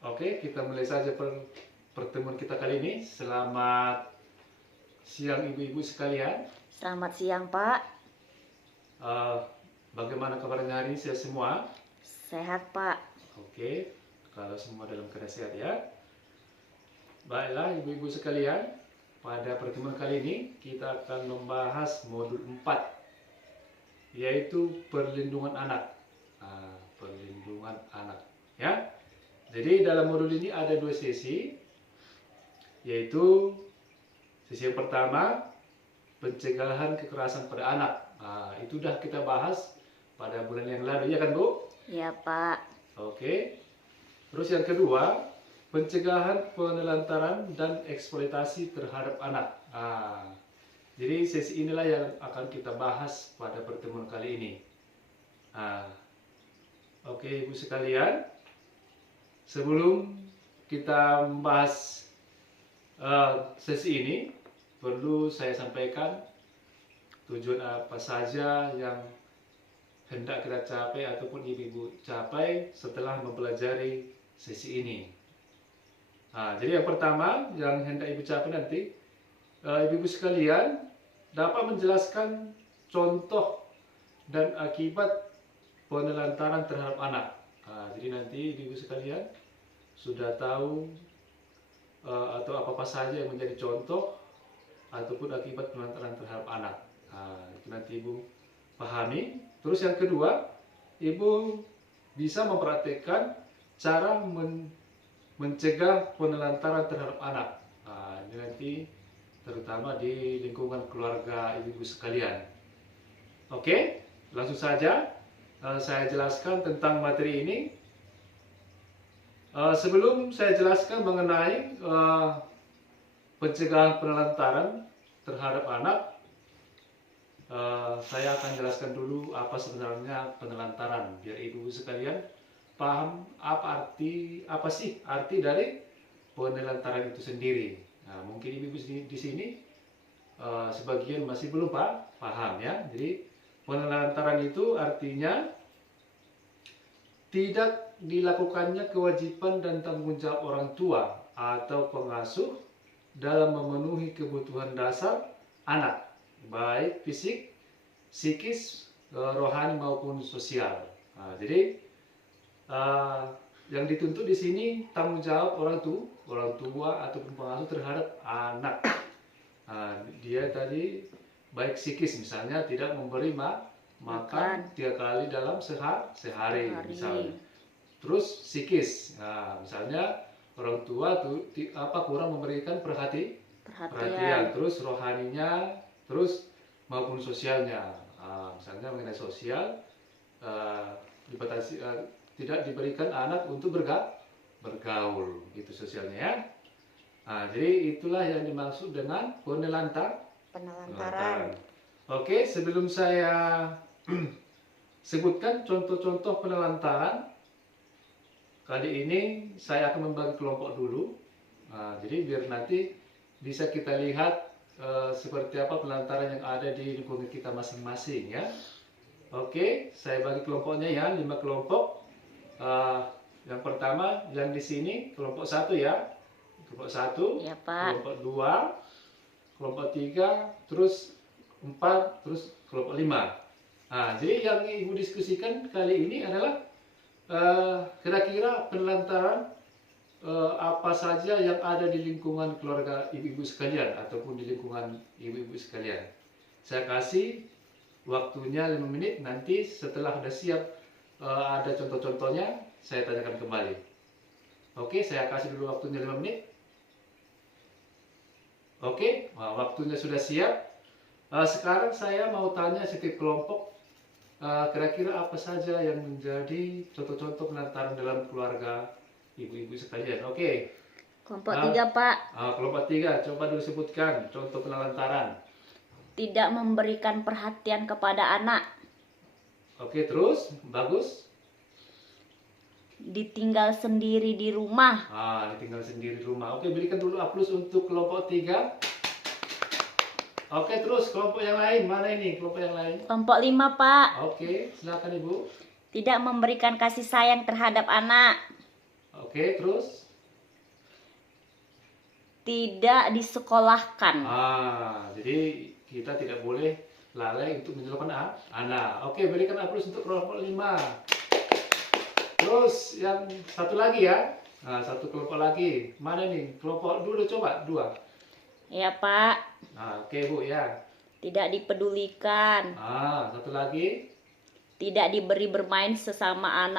Oke, kita mulai saja pertemuan kita kali ini. Selamat siang ibu-ibu sekalian. Selamat siang, Pak. Eh, Bagaimana kabarnya hari ini? Sehat semua? Sehat, Pak. Oke, kalau semua dalam keadaan sehat ya. Baiklah ibu-ibu sekalian, pada pertemuan kali ini kita akan membahas modul 4, yaitu perlindungan anak. Perlindungan anak ya. Jadi dalam modul ini ada 2 sesi, yaitu sesi yang pertama, pencegahan kekerasan pada anak. Itu sudah kita bahas pada bulan yang lalu, ya kan Bu? Ya, Pak. Oke. Terus yang kedua, pencegahan penelantaran dan eksploitasi terhadap anak. Jadi sesi inilah yang akan kita bahas pada pertemuan kali ini. Oke Ibu sekalian, sebelum kita membahas sesi ini, perlu saya sampaikan tujuan apa saja yang hendak kita capai ataupun ibu-ibu capai setelah mempelajari sesi ini. Jadi yang pertama yang hendak ibu capai nanti, ibu-ibu sekalian dapat menjelaskan contoh dan akibat penelantaran terhadap anak. Jadi nanti ibu-ibu sekalian sudah tahu atau apa saja yang menjadi contoh ataupun akibat penelantaran terhadap anak. Itu nanti ibu pahami. Terus yang kedua, ibu bisa mempraktekkan cara mencegah penelantaran terhadap anak. Ini nanti terutama di lingkungan keluarga ibu-ibu sekalian. Oke, langsung saja saya jelaskan tentang materi ini. Sebelum saya jelaskan mengenai pencegahan penelantaran terhadap anak, saya akan jelaskan dulu apa sebenarnya penelantaran, biar ibu sekalian paham apa sih arti dari penelantaran itu sendiri. Mungkin ibu di sini sebagian masih belum paham ya. Jadi penelantaran itu artinya tidak dilakukannya kewajiban dan tanggung jawab orang tua atau pengasuh dalam memenuhi kebutuhan dasar anak, baik fisik, psikis, rohani maupun sosial. Jadi yang dituntut di sini tanggung jawab orang tua ataupun pengasuh terhadap anak. Dia tadi baik psikis, misalnya tidak memberi makan 3 kali dalam sehari misalnya. Terus psikis, misalnya orang tua kurang memberikan perhatian. Terus rohaninya, terus maupun sosialnya, misalnya mengenai sosial, dibatasi, tidak diberikan anak untuk bergaul, itu sosialnya ya. Jadi itulah yang dimaksud dengan penelantaran. Oke, sebelum saya sebutkan contoh-contoh penelantaran, kali ini saya akan membagi kelompok dulu. Jadi biar nanti bisa kita lihat seperti apa penelantaran yang ada di lingkungan kita masing-masing ya. Oke, saya bagi kelompoknya ya, 5 kelompok. Yang pertama yang di sini kelompok 1 ya. Kelompok 1, ya, Pak. Kelompok 2, kelompok 3, terus 4, terus kelompok 5. Jadi yang ibu diskusikan kali ini adalah kira-kira penelantaran apa saja yang ada di lingkungan keluarga ibu-ibu sekalian ataupun di lingkungan ibu-ibu sekalian. Saya kasih waktunya 5 menit, nanti setelah sudah siap ada contoh-contohnya, saya tanyakan kembali. Oke, saya kasih dulu waktunya 5 menit. Oke, waktunya sudah siap. Sekarang saya mau tanya setiap kelompok, kira-kira apa saja yang menjadi contoh-contoh penelantaran dalam keluarga ibu-ibu sekalian. Oke. Kelompok 3, Pak. Kelompok 3, coba dulu sebutkan contoh penelantaran. Tidak memberikan perhatian kepada anak. Oke, terus bagus. Ditinggal sendiri di rumah. Ditinggal sendiri di rumah. Oke, berikan dulu aplaus untuk kelompok 3. Oke, terus kelompok yang lain, mana ini kelompok yang lain? Kelompok 5, Pak. Oke, silakan Ibu. Tidak memberikan kasih sayang terhadap anak. Oke, terus? Tidak disekolahkan. Jadi kita tidak boleh lalai untuk menyekolahkan anak. Oke, berikan aplaus untuk kelompok 5. Terus yang satu lagi ya. Nah, satu kelompok lagi. Mana nih? Kelompok dua coba, 2. Ya, Pak. Oke, Bu ya. Tidak dipedulikan. Satu lagi. Tidak diberi bermain sesama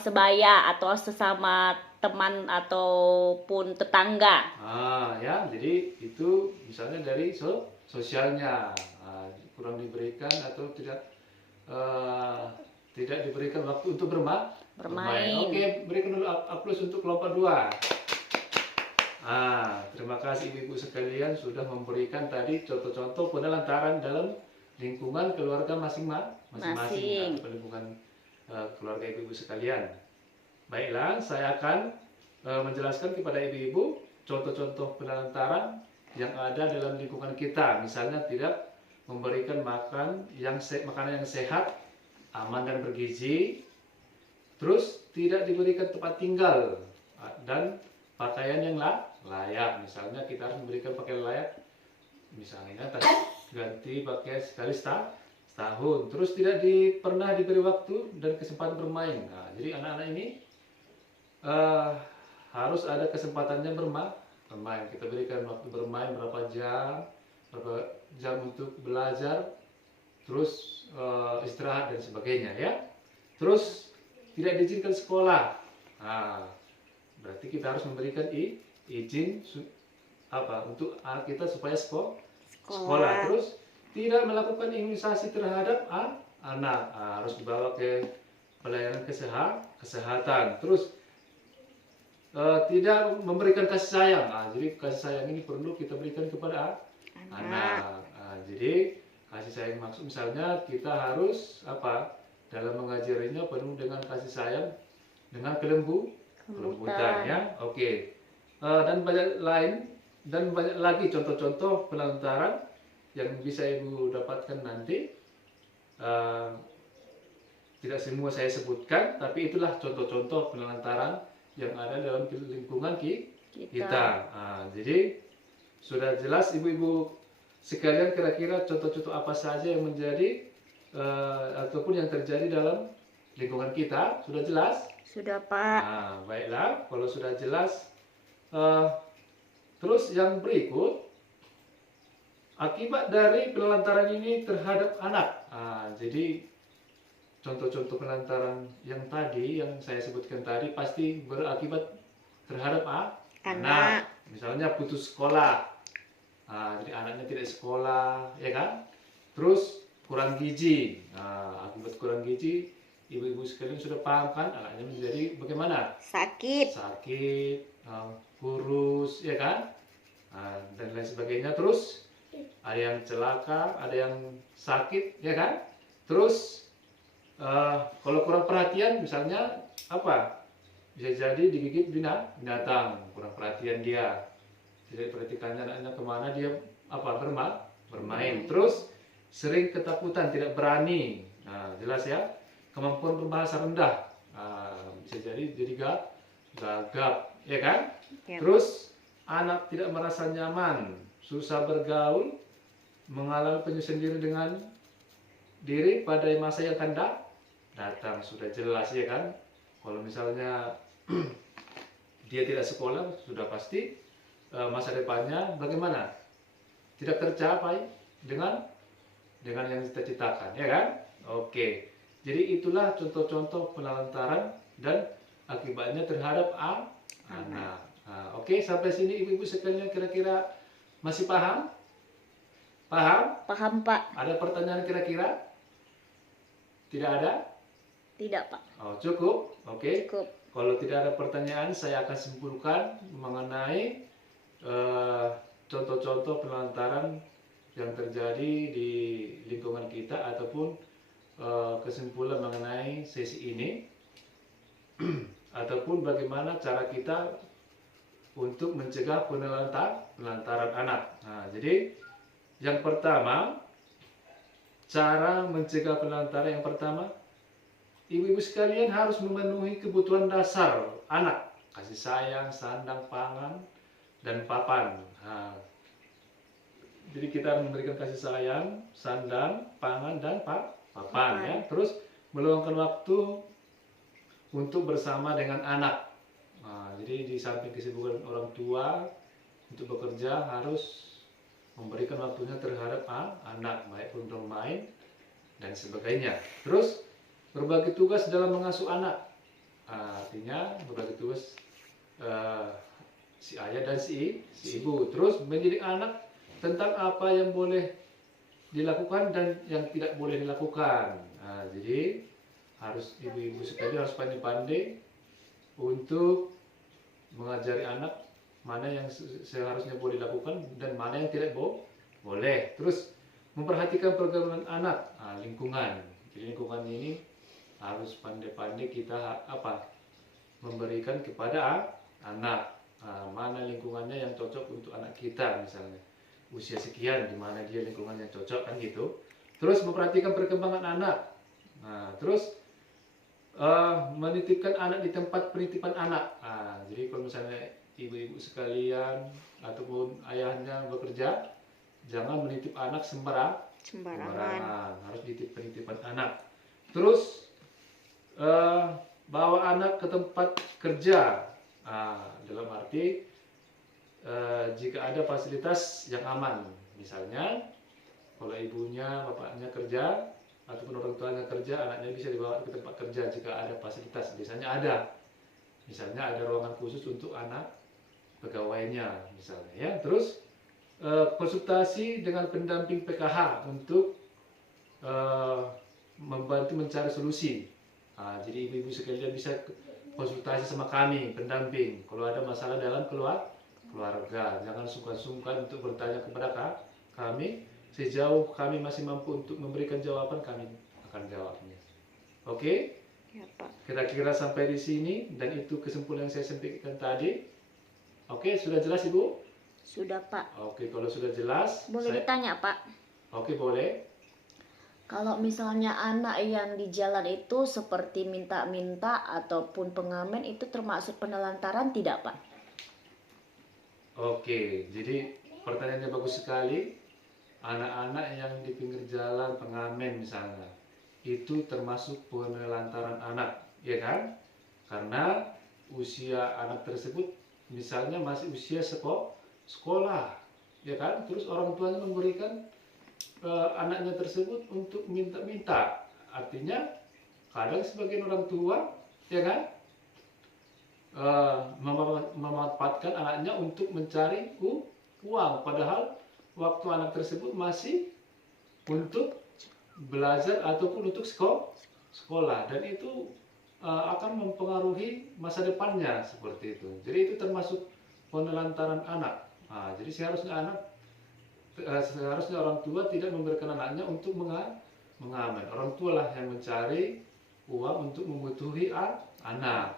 sebaya atau sesama teman ataupun tetangga. Ya, jadi itu misalnya dari sosialnya kurang diberikan atau tidak diberikan waktu untuk bermain. Oke, berikan dulu aplaus untuk kelompok 2. Terima kasih ibu-ibu sekalian sudah memberikan tadi contoh-contoh penelantaran dalam lingkungan keluarga masing-masing atau lingkungan keluarga ibu-ibu sekalian. Baiklah, saya akan menjelaskan kepada ibu-ibu contoh-contoh penelantaran yang ada dalam lingkungan kita. Misalnya tidak memberikan makanan yang sehat, aman dan bergizi, terus tidak diberikan tempat tinggal dan pakaian yang layak. Misalnya kita harus memberikan pakaian layak, misalnya ganti pakai sekali setahun. Terus tidak pernah diberi waktu dan kesempatan bermain. Jadi anak-anak ini harus ada kesempatannya bermain. Kita berikan waktu bermain berapa jam untuk belajar, terus istirahat dan sebagainya ya. Terus tidak diizinkan sekolah. Berarti kita harus memberikan izin untuk kita supaya sekolah. Terus tidak melakukan imunisasi terhadap anak, harus dibawa ke pelayanan kesehatan. Terus tidak memberikan kasih sayang. Jadi kasih sayang ini perlu kita berikan kepada anak. Jadi kasih sayang maksud misalnya kita harus dalam mengajarinya penuh dengan kasih sayang, dengan kelembutan ya. Oke. Dan banyak lagi contoh-contoh penelantaran yang bisa ibu dapatkan nanti. Tidak semua saya sebutkan, tapi itulah contoh-contoh penelantaran yang ada dalam lingkungan kita. Jadi sudah jelas ibu-ibu sekalian kira-kira contoh-contoh apa saja yang menjadi ataupun yang terjadi dalam lingkungan kita. Sudah jelas? Sudah, Pak. Baiklah, kalau sudah jelas, terus yang berikut akibat dari penelantaran ini terhadap anak. Jadi contoh-contoh penelantaran yang saya sebutkan tadi pasti berakibat terhadap anak. Misalnya putus sekolah. Jadi anaknya tidak sekolah, ya kan? Terus kurang gizi. Akibat kurang gizi, ibu-ibu sekalian sudah paham kan? Anaknya menjadi bagaimana? Sakit, kurus, ya kan? Dan lain sebagainya. Terus ada yang celaka, ada yang sakit, ya kan? Terus kalau kurang perhatian, misalnya bisa jadi digigit binatang, kurang perhatian dia, tidak diperhatikannya anaknya kemana dia bermain. Terus sering ketakutan, tidak berani. Jelas ya. Kemampuan berbahasa rendah, bisa jadi gagap, ya kan? Yep. Terus anak tidak merasa nyaman, susah bergaul, mengalami penyendirian dengan diri pada masa yang akan datang. Sudah jelas ya kan? Kalau misalnya dia tidak sekolah, sudah pasti masa depannya bagaimana? Tidak tercapai dengan yang cita-citakan, ya kan? Oke. Jadi itulah contoh-contoh penelantaran dan akibatnya terhadap anak. Oke, sampai sini ibu-ibu sekalian kira-kira masih paham? Paham? Paham, Pak. Ada pertanyaan kira-kira? Tidak ada? Tidak, Pak. Cukup? Oke. Cukup. Kalau tidak ada pertanyaan, saya akan simpulkan mengenai contoh-contoh penelantaran yang terjadi di lingkungan kita ataupun kesimpulan mengenai sesi ini ataupun bagaimana cara kita untuk mencegah penelantaran anak. Jadi yang pertama, cara mencegah penelantaran yang pertama, ibu-ibu sekalian harus memenuhi kebutuhan dasar anak. kasih sayang, sandang, pangan, dan papan. Nah, jadi kita harus memberikan kasih sayang, sandang, pangan, dan papan. Ya. Terus meluangkan waktu untuk bersama dengan anak. Nah, jadi di samping kesibukan orang tua untuk bekerja, harus memberikan waktunya terhadap anak, baik untuk bermain dan sebagainya. Terus berbagi tugas dalam mengasuh anak. Artinya berbagi tugas si ayah dan si ibu. Terus mendidik anak tentang apa yang boleh dilakukan dan yang tidak boleh dilakukan. Jadi harus ibu-ibu sekalian harus pandai-pandai untuk mengajari anak mana yang seharusnya boleh dilakukan dan mana yang tidak boleh. Terus memperhatikan pergaulan anak, lingkungan. Jadi lingkungan ini harus pandai-pandai kita memberikan kepada anak. Mana lingkungannya yang cocok untuk anak kita, misalnya usia sekian, di mana dia lingkungan yang cocok, kan gitu. Terus memperhatikan perkembangan anak. Terus menitipkan anak di tempat penitipan anak. Jadi kalau misalnya ibu-ibu sekalian ataupun ayahnya bekerja, jangan menitip anak sembarangan. Harus dititip penitipan anak. Terus bawa anak ke tempat kerja. Dalam arti jika ada fasilitas yang aman, misalnya kalau ibunya, bapaknya kerja ataupun orang tuanya kerja, anaknya bisa dibawa ke tempat kerja jika ada fasilitas. Biasanya ada, misalnya ada ruangan khusus untuk anak pegawainya, misalnya ya. Terus konsultasi dengan pendamping PKH untuk membantu mencari solusi. Jadi ibu-ibu sekalian bisa konsultasi sama kami, pendamping, kalau ada masalah dalam keluarga. Jangan sungkan-sungkan untuk bertanya kepada kami. Sejauh kami masih mampu untuk memberikan jawaban, kami akan jawabnya. Oke? Ya, Pak. Kira-kira sampai di sini, dan itu kesimpulan yang saya sampaikan tadi. Oke, sudah jelas Ibu? Sudah, Pak. Oke, kalau sudah jelas, Boleh ditanya, Pak? Oke, boleh. Kalau misalnya anak yang di jalan itu seperti minta-minta ataupun pengamen, itu termasuk penelantaran tidak, Pak? Oke, jadi pertanyaannya bagus sekali. Anak-anak yang di pinggir jalan, pengamen misalnya, itu termasuk penelantaran anak, ya kan? Karena usia anak tersebut misalnya masih usia sekolah, ya kan? Terus orang tuanya memberikan anaknya tersebut untuk minta-minta. Artinya kadang sebagian orang tua, ya kan, memanfaatkan anaknya untuk mencari uang, padahal waktu anak tersebut masih untuk belajar ataupun untuk sekolah, dan itu akan mempengaruhi masa depannya seperti itu. Jadi itu termasuk penelantaran anak. Jadi seharusnya orang tua tidak memberikan anaknya untuk mengamen. Orang tua lah yang mencari uang untuk membutuhi anak.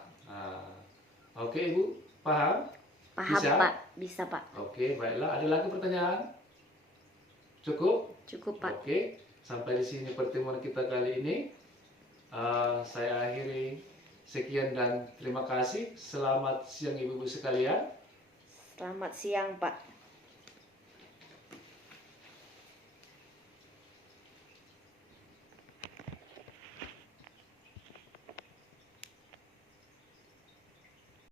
Oke, Ibu, paham? Paham, Bisa? Pak. Bisa, Pak. Oke, baiklah. Ada lagi pertanyaan? Cukup? Cukup, Pak. Oke, sampai di sini pertemuan kita kali ini. Saya akhiri sekian dan terima kasih. Selamat siang Ibu-ibu sekalian. Selamat siang, Pak.